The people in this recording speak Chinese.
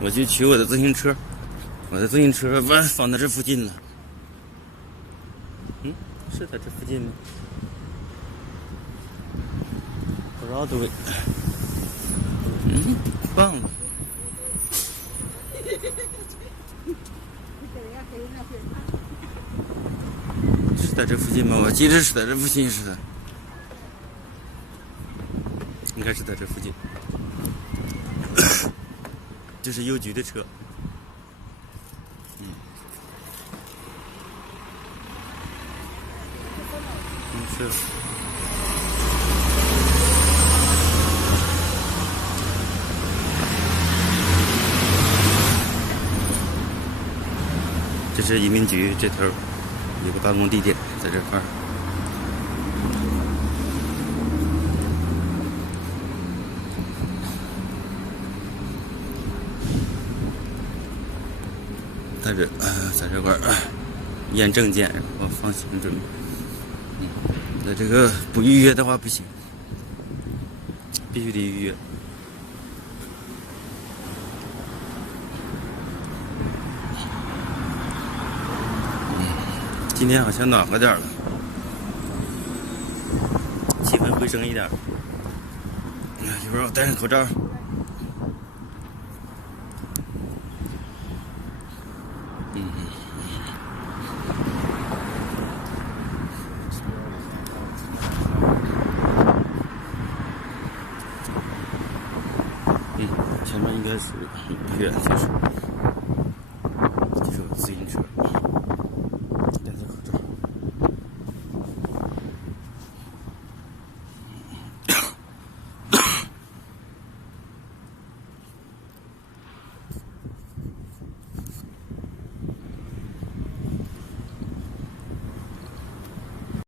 我去取我的自行车，我的自行车放在这附近了。是在这附近吗？不知道对。忘了。是在这附近吗？我记得是在这附近似的，应该是在这附近。这是邮局的车。是。这是移民局这头有个办公地点，在这块儿。在这块儿验证件，然后放行准。在这个不预约的话不行，必须得预约。今天好像暖和点了，气氛回升一点。一会儿我戴上口罩。前面应该是不远，就是我自行车。